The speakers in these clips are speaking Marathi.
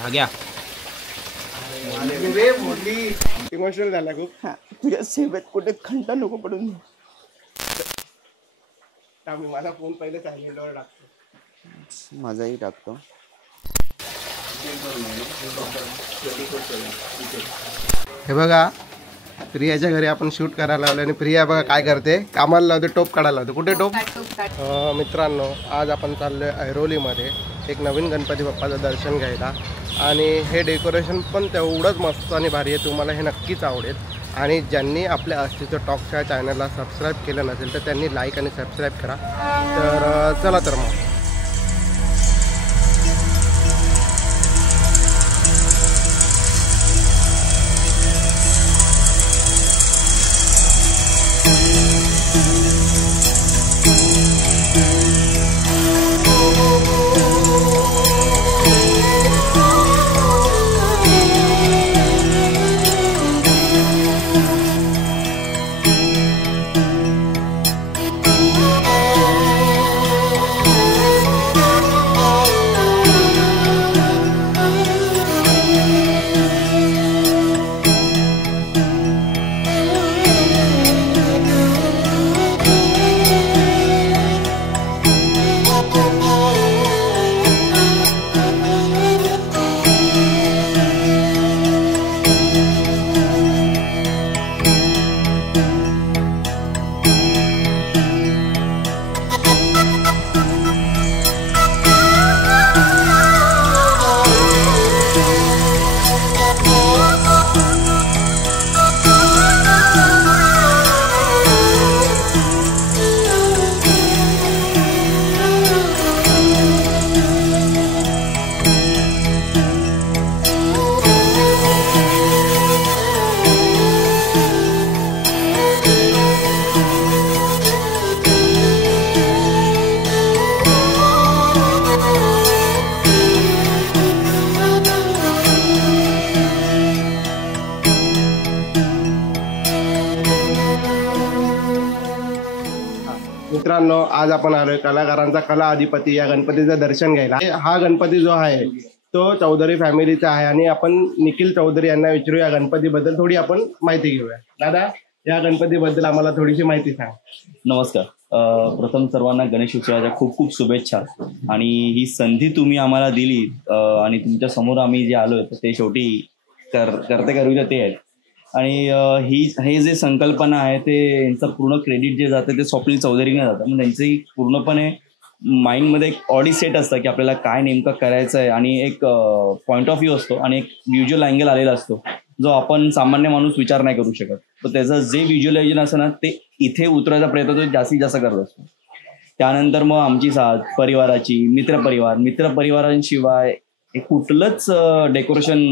जाग्या इमोशनल झाला खूप. तुझ्या सेवेत कुठे खंड नको पडून. मला फोन पहिले सायलेंटवर टाकतो. माझाही टाकतो. हे बघा प्रियाच्या घरी आपण शूट करायला लावलं आणि प्रिया बघा काय करते, कामाला लावते, टोप काढायला लावते. कुठे टोप? मित्रांनो आज आपण चाललोय ऐरोलीमध्ये एक नवीन गणपती बाप्पाचं दर्शन घ्यायला आणि हे डेकोरेशन पण तेवढंच मस्त आणि भारी आहे. तुम्हाला हे नक्कीच आवडेल. आणि ज्यांनी आपल्या अस्तित्व टॉक्स या चॅनलला सबस्क्राईब केलं नसेल तर त्यांनी लाईक आणि सबस्क्राईब करा. तर चला तर मग मित्रांनो आज आपण आलोय कलाकारांचा कला अधिपती या गणपतीचं दर्शन घ्यायला. हा गणपती जो आहे तो चौधरी फॅमिलीचा आहे आणि आपण निखिल चौधरी यांना विचारू या गणपतीबद्दल थोडी आपण माहिती घेऊया. दादा या गणपतीबद्दल आम्हाला थोडीशी माहिती सांग. नमस्कार. प्रथम सर्वांना गणेश उत्सवाच्या खूप खूप शुभेच्छा. आणि ही संधी तुम्ही आम्हाला दिली आणि तुमच्या समोर आम्ही जे आलोय तर ते शेवटी करते करूया ते आहेत. आणि हे जे संकल्पना आहे ते यांचं पूर्ण क्रेडिट जे जातं ते स्वप्नील चौधरीने जातं. मग त्यांची पूर्णपणे माइंडमध्ये एक ऑडी सेट असतं की आपल्याला काय नेमकं करायचं आहे आणि एक पॉईंट ऑफ व्ह्यू असतो आणि एक व्हिज्युअल अँगल आलेला असतो जो आपण सामान्य माणूस विचार नाही करू शकत. तर त्याचं जे व्हिज्युअलायझेशन असतं ना ते इथे उतरायचा प्रयत्न तो जास्तीत जास्त करत असतो. त्यानंतर मग आमची साथ परिवाराची मित्रपरिवारांशिवाय हे कुठलंच डेकोरेशन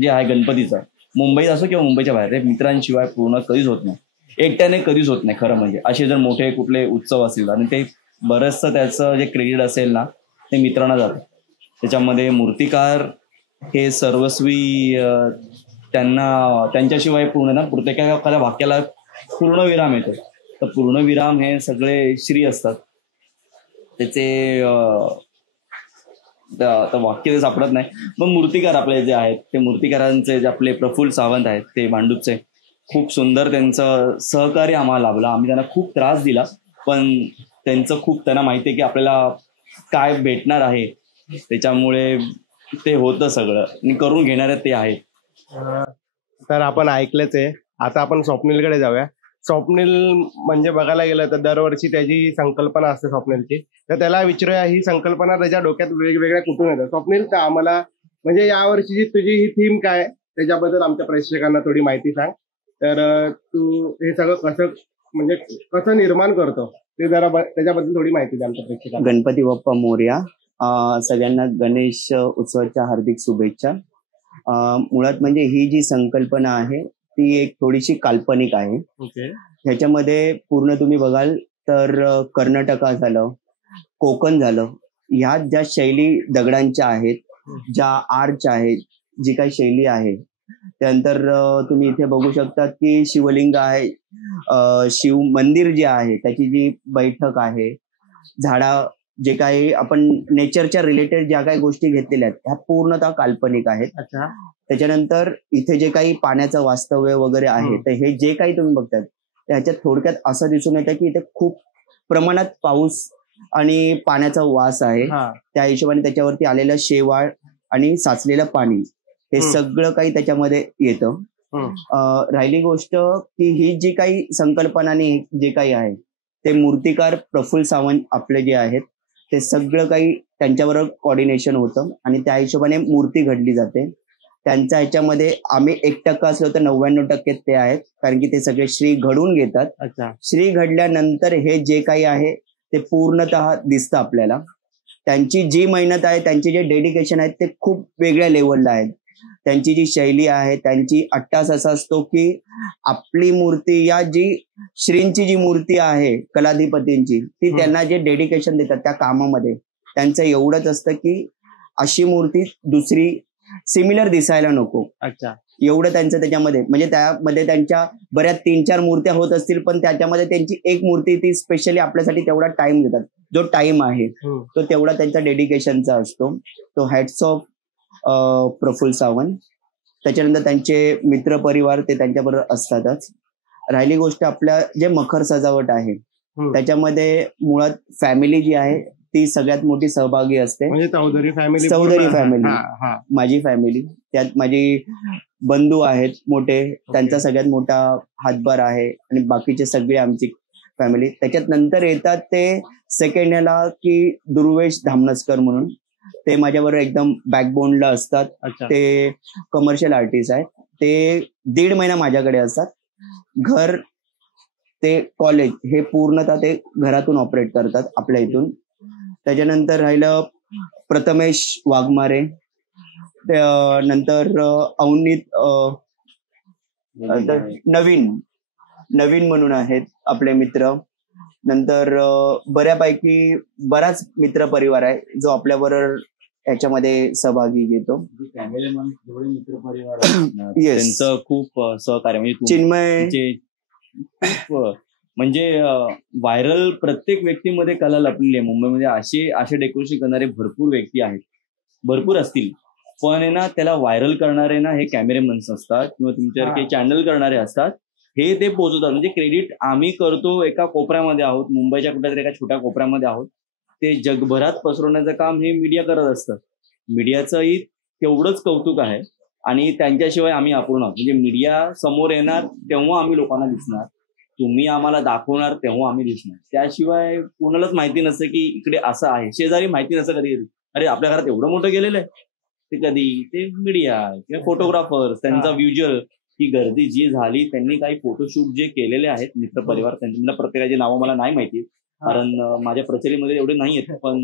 जे आहे गणपतीचं मुंबईत असो किंवा मुंबईच्या बाहेर ते मित्रांशिवाय पूर्ण कधीच होत नाही. एकट्याने कधीच होत नाही खरं म्हणजे. असे जर मोठे कुठले उत्सव असतील आणि ते बरंचसं त्याचं जे क्रेडिट असेल ना ते मित्रांना जातं. त्याच्यामध्ये मूर्तिकार हे सर्वस्वी त्यांच्याशिवाय पूर्ण ना प्रत्येका वाक्याला पूर्णविराम येतो. तर पूर्णविराम हे सगळे श्री असतात. त्याचे आता वाक्य ते सापडत नाही. मग मूर्तिकार आपले जे आहेत ते मूर्तिकारांचे जे आपले प्रफुल्ल सावंत आहेत ते भांडूपचे खूप सुंदर त्यांचं सहकार्य आम्हाला लाभलं. आम्ही त्यांना खूप त्रास दिला पण त्यांना माहिती आहे की आपल्याला काय भेटणार आहे त्याच्यामुळे ते होतं सगळं आणि करून घेणारे ते आहेत. तर आपण ऐकलंच आहे. आता आपण स्वप्नीलकडे जाऊया. स्वप्नील म्हणजे बघायला गेलं तर दरवर्षी त्याची संकल्पना असते स्वप्नीलची. तर त्याला विचारूया ही संकल्पना त्याच्या डोक्यात वेगवेगळ्या कुठून येतात. स्वप्नील तर आम्हाला म्हणजे यावर्षीची तुझी ही थीम काय त्याच्याबद्दल आमच्या प्रेक्षकांना थोडी माहिती सांग. तर तू हे सगळं कसं निर्माण करतो ते जरा त्याच्याबद्दल थोडी माहिती द्या आमच्या प्रेक्षकांना. गणपती बाप्पा मोरया. सगळ्यांना गणेश उत्सवाच्या हार्दिक शुभेच्छा. मुळात म्हणजे ही जी संकल्पना आहे ती एक थोडीशी काल्पनिक आहे. ह्याच्यामध्ये पूर्ण तुम्ही बघाल तर कर्नाटका झालं, कोकण झालं, ह्यात ज्या शैली दगडांच्या आहेत, ज्या आर्च आहेत, जी काही शैली आहे, त्यानंतर तुम्ही इथे बघू शकता की शिवलिंग आहे, शिव मंदिर जे आहे त्याची जी बैठक आहे, जे काही आपण नेचरच्या रिलेटेड ज्या काही गोष्टी घेतलेल्या आहेत ह्या पूर्णतः काल्पनिक आहेत. अच्छा. त्याच्यानंतर इथे जे काही पाण्याचं वास्तव्य वगैरे आहे तर हे जे काही तुम्ही बघताय ह्याच्यात थोडक्यात असं दिसून येतं की इथे खूप प्रमाणात पाऊस आणि पाण्याचा वास आहे. त्या हिशोबाने त्याच्यावरती आलेलं शेवाळ आणि साचलेलं पाणी हे सगळं काही त्याच्यामध्ये येतं. राहिली गोष्ट की ही जी काही संकल्पना आणि जे काही आहे ते मूर्तिकार प्रफुल्ल सावंत आपले जे आहेत ते सगळं काही त्यांच्याबरोबर कोऑर्डिनेशन होतं आणि त्या हिशोबाने मूर्ती घडली जाते. त्यांच्या ह्याच्यामध्ये आम्ही 1% असलो तर 99% ते आहेत, कारण की ते सगळे श्री घडून घेतात. श्री घडल्यानंतर हे जे काही आहे ते पूर्णतः दिसतं आपल्याला. त्यांची जी मेहनत आहे, त्यांचे जे डेडिकेशन आहे ते खूप वेगळ्या लेवलला आहेत. त्यांची जी शैली आहे, त्यांची अट्टास असा असतो की आपली मूर्ती या जी श्रींची जी मूर्ती आहे कलाधिपतींची ती त्यांना जे डेडिकेशन देतात त्या कामामध्ये त्यांचं एवढंच असतं की अशी मूर्ती दुसरी सिमिलर दिसायला नको. अच्छा. एवढं त्यांचं त्याच्यामध्ये, म्हणजे त्यामध्ये त्यांच्या बऱ्याच 3-4 मूर्त्या होत असतील पण त्याच्यामध्ये त्यांची एक मूर्ती ती स्पेशली आपल्यासाठी तेवढा टाइम देतात. जो टाइम आहे तो तेवढा त्यांचा डेडिकेशनचा असतो. तो हॅट्स ऑफ प्रफुल्ल सावंत. त्याच्यानंतर त्यांचे मित्र परिवार ते त्यांच्याबरोबर असतातच. राहिली गोष्ट आपल्या जे मखर सजावट आहे त्याच्यामध्ये मुळात फॅमिली जी आहे ती सगळ्यात मोठी सहभागी असते. म्हणजे चौधरी फॅमिली. माझी फॅमिली, त्यात माझी बंधू आहेत मोठे, त्यांचा सगळ्यात मोठा हातभार आहे आणि बाकीचे सगळे आमची फॅमिली. त्याच्यात नंतर येतात ते सेकंड याला की दुर्वेश धामनसकर म्हणून, ते माझ्याबरोबर एकदम बॅकबोनला असतात. ते कमर्शियल आर्टिस्ट आहेत. ते 1.5 महिना माझ्याकडे असतात. घर ते कॉलेज हे पूर्णतः ते घरातून ऑपरेट करतात आपल्या इथून. त्याच्यानंतर राहिलं प्रथमेश वाघमारे, नंतर अवनीत नवीन म्हणून आहेत आपले मित्र. नंतर बऱ्यापैकी बराच मित्र परिवार आहे जो आपल्याबरोबर याच्यामध्ये सहभागी घेतो. मित्र परिवार त्यांचं खूप सहकार्य, म्हणजे चिन्मय खूप म्हणजे व्हायरल प्रत्येक व्यक्तीमध्ये कला लपलेली आहे. मुंबईमध्ये असे डेकोरेशन करणारे भरपूर व्यक्ती आहेत, भरपूर असतील, पण आहे ना त्याला व्हायरल करणारे ना हे कॅमेरेमन्स असतात किंवा तुमच्यासारखे चॅनल करणारे असतात. हे ते पोहोचवतात. म्हणजे क्रेडिट आम्ही करतो एका कोपऱ्यामध्ये आहोत, मुंबईच्या कुठल्यातरी एका छोट्या कोपऱ्यामध्ये आहोत, ते जगभरात पसरवण्याचं काम हे मीडिया करत असतं. मीडियाचंही तेवढंच कौतुक आहे आणि त्यांच्याशिवाय आम्ही अपूर्ण आहोत. म्हणजे मीडिया समोर येणार तेव्हा आम्ही लोकांना दिसणार, तुम्ही आम्हाला दाखवणार तेव्हा आम्ही दिसणार. त्याशिवाय कोणालाच माहिती नसतं की इकडे असं आहे. शेजारी माहिती नसतं कधी, अरे आपल्या घरात एवढं मोठं गेलेलं आहे. ते कधी ते मीडिया किंवा फोटोग्राफर्स त्यांचा व्हिज्युअल, ही गर्दी जी झाली, त्यांनी काही फोटोशूट जे केलेले आहेत मित्र परिवार, त्यांच्या प्रत्येकाची नावं मला नाही माहिती कारण माझ्या प्रचलीमध्ये एवढे नाही आहेत, पण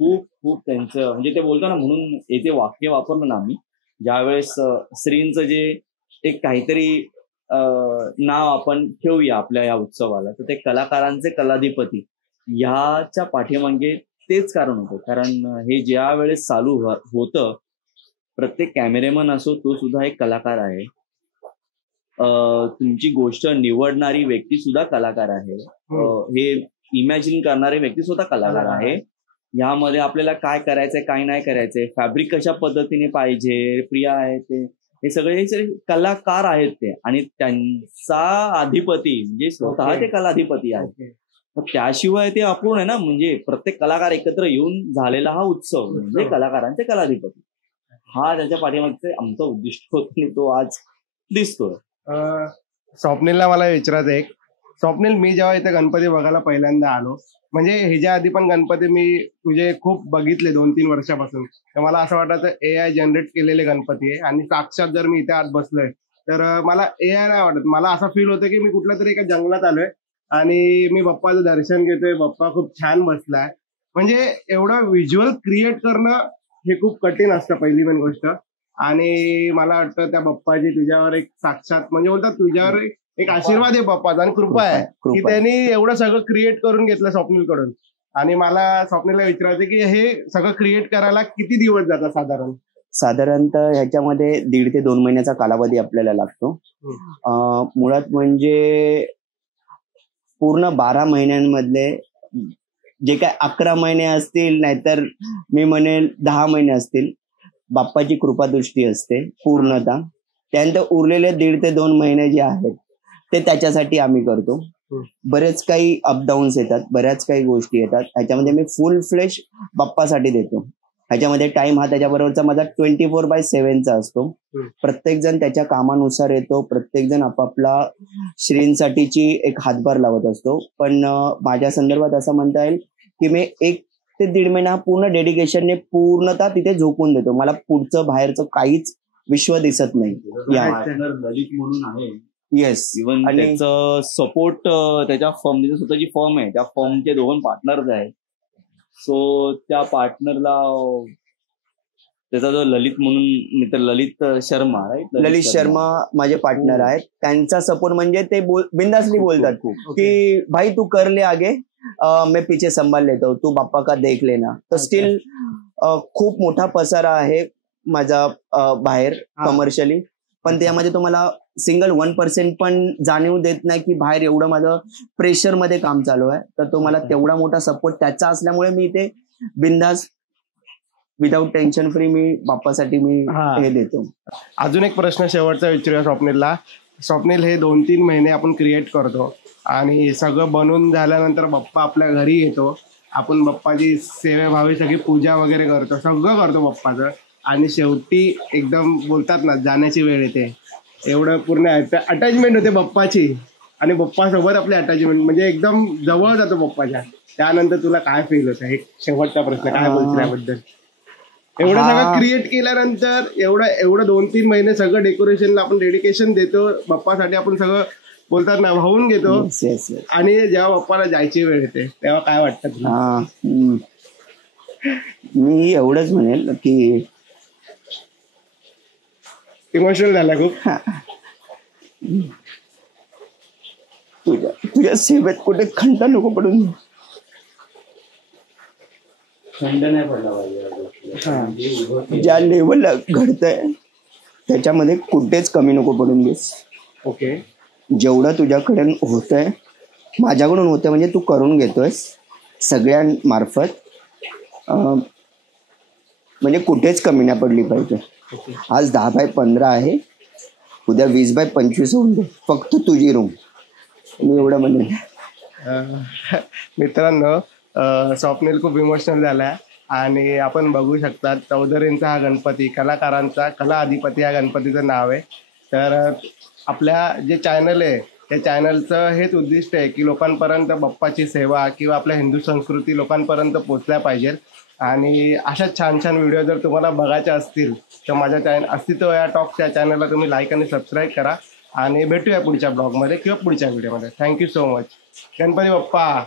खूप खूप त्यांचं म्हणजे ते बोलतो ना, म्हणून येथे वाक्य वापरलं ना आम्ही ज्यावेळेस श्रींचं जे एक काहीतरी नाव आपण ठेवूया आपल्या या उत्सवाला, तर ते कलाकारांचे कलाधिपती ह्याच्या पाठीमागे तेच कारण होतं. कारण हे ज्या वेळेस चालू होतं, प्रत्येक कॅमेरेमन असो तो सुद्धा एक कलाकार आहे. तुमची गोष्ट निवडणारी व्यक्ती सुद्धा कलाकार आहे. हे इमॅजिन करणारे व्यक्ती सुद्धा कलाकार आहे. ह्यामध्ये आपल्याला काय करायचंय काय नाही करायचंय, फॅब्रिक कशा पद्धतीने पाहिजे, प्रिया आहे ते, हे सगळे कलाकार आहेत ते, आणि त्यांचा अधिपती म्हणजे स्वतः ते कलाधिपती आहेत. त्याशिवाय ते अपूर्ण आहे ना. म्हणजे प्रत्येक कलाकार एकत्र येऊन झालेला हा उत्सव म्हणजे कलाकारांचे कलाधिपती, हा त्याच्या पाठीमागचे आमचा उद्दिष्ट होत आणि तो आज दिसतोय. स्वप्नीलला मला विचारायचं एक, स्वप्नील, मी जेव्हा इथे गणपती बघायला पहिल्यांदा आलो, म्हणजे ह्याच्या आधी पण गणपती मी तुझे खूप बघितले 2-3 वर्षापासून, तर मला असं वाटायचं AI जनरेट केलेले गणपती आहे आणि साक्षात जर मी इथे आत बसलोय तर मला AI नाही वाटत. मला असं फील होतं की मी कुठल्या तरी एका जंगलात आलोय आणि मी बाप्पाचं दर्शन घेतोय, बाप्पा खूप छान बसलाय. म्हणजे एवढं व्हिज्युअल क्रिएट करणं हे खूप कठीण असतं पहिली मेन गोष्ट. आणि मला वाटतं त्या बाप्पाची तुझ्यावर एक साक्षात म्हणजे बोलतात तुझ्यावर एक आशीर्वाद आहे बाप्पाचा आणि कृपा आहे की त्यांनी एवढं सगळं क्रिएट करून घेतलं स्वप्नीलकडून. आणि मला स्वप्नीलला विचारायचं की हे सगळं क्रिएट करायला किती दिवस जातात साधारणतः ह्याच्यामध्ये 1.5 ते 2 महिन्याचा कालावधी आपल्याला लागतो. मुळात म्हणजे पूर्ण 12 महिन्यांमधले जे काय 11 महिने असतील नाहीतर मी म्हणेल 10 महिने असतील, बाप्पाची कृपादृष्टी असते पूर्णतः. त्यानंतर उरलेले 1.5 ते 2 महिने जे आहेत ते त्याच्यासाठी आम्ही करतो. बरेच काही अपडाऊन्स येतात, बऱ्याच काही गोष्टी येतात, ह्याच्यामध्ये मी फुल फ्लेश बाप्पासाठी देतो. ह्याच्यामध्ये टाइम हा त्याच्याबरोबरचा माझा 24/7चा असतो. प्रत्येक जण त्याच्या कामानुसार येतो, प्रत्येक जण आपापला श्रींसाठीची एक हातभार लावत असतो. पण माझ्या संदर्भात असं म्हणता येईल की मी 1 ते 1.5 महिना पूर्ण डेडिकेशनने पूर्णतः तिथे झोकून देतो. मला पुढचं बाहेरचं काहीच विश्व दिसत नाही. ललित म्हणून आहे, येस. इव्हन आणि त्याचं सपोर्ट त्याच्या फर्म, त्याची स्वतःची फर्म आहे, त्या फर्मचे 2 पार्टनर्स आहेत. सो त्या पार्टनरला त्याचा जो ललित म्हणून मित्र, ललित शर्मा, राईट, ललित शर्मा माझे पार्टनर आहेत. त्यांचा सपोर्ट म्हणजे ते बिंदासली बोलतात की भाई तू कर ले आगे, मैं पीछे संभाल लेता हूं, तू बाप्पा का देख लेना. तर स्टील खूप मोठा पसारा आहे माझा बाहेर कमर्शियली, पण त्यामध्ये तुम्हाला सिंगल 1% पण जाणीव देत नाही की बाहेर एवढं माझं प्रेशर मध्ये काम चालू आहे. तर तो मला तेवढा मोठा सपोर्ट त्याचा असल्यामुळे मी ते बिंदास विदाऊट टेन्शन फ्री मी बाप्पासाठी मी हे देतो. अजून एक प्रश्न शेवटचा विचारूया स्वप्नीलला. स्वप्नील, हे 2-3 महिने आपण क्रिएट करतो आणि सगळं बनवून झाल्यानंतर बाप्पा आपल्या घरी येतो, आपण बाप्पाची सेवेभावी सगळी पूजा वगैरे करतो, सगळं करतो बाप्पाचं, आणि शेवटी एकदम बोलतात ना जाण्याची वेळ येते, एवढं पूर्ण अटॅचमेंट होते बाप्पाची आणि बाप्पासोबत आपली अटॅचमेंट, म्हणजे एकदम जवळ जातो बाप्पाच्या. त्यानंतर तुला काय फील होतं? एक शेवटचा प्रश्न, काय बोलतो त्याबद्दल? एवढं सगळं क्रिएट केल्यानंतर एवढं 2-3 महिने सगळं डेकोरेशनला आपण डेडिकेशन देतो बाप्पासाठी, आपण सगळं बोलतात ना वाहून घेतो, आणि जेव्हा बाप्पाला जायची वेळ येते तेव्हा काय वाटतं तुला? मी एवढंच म्हणेल की इमोशनल झाला खूप. तुझ्या सेवेत कुठे खंड नको पडून. खंड नाही पडला पाहिजे. ज्या लेवलला घडतंय त्याच्यामध्ये कुठेच कमी नको पडून देस. ओके. जेवढं तुझ्याकडून होतंय, माझ्याकडून होतंय म्हणजे तू करून घेतोयस सगळ्यांमार्फत, म्हणजे कुठेच कमी नाही पडली पाहिजे. आज 10/15 आहे, उद्या 20/25 होऊन दे, फक्त तुझी रूम. मी एवढं म्हणेन. मित्रांनो, स्वप्नील खूप इमोशनल झाला आणि आपण बघू शकता चौधरींचा हा गणपती, कलाकारांचा कला अधिपती हा गणपतीचं नाव आहे. तर आपल्या जे चॅनल आहे त्या चॅनलचं हेच उद्दिष्ट आहे की लोकांपर्यंत बाप्पाची सेवा किंवा आपल्या हिंदू संस्कृती लोकांपर्यंत पोचल्या पाहिजे. आणि अशा छान छान व्हिडिओ जर तुम्हाला बघायच्या असतील तर माझ्या अस्तित्व या टॉक्स या चॅनलला तुम्ही लाईक आणि सबस्क्राईब करा, आणि भेटूया पुढच्या ब्लॉगमध्ये किंवा पुढच्या व्हिडिओमध्ये. Thank you so much. गणपती बाप्पा.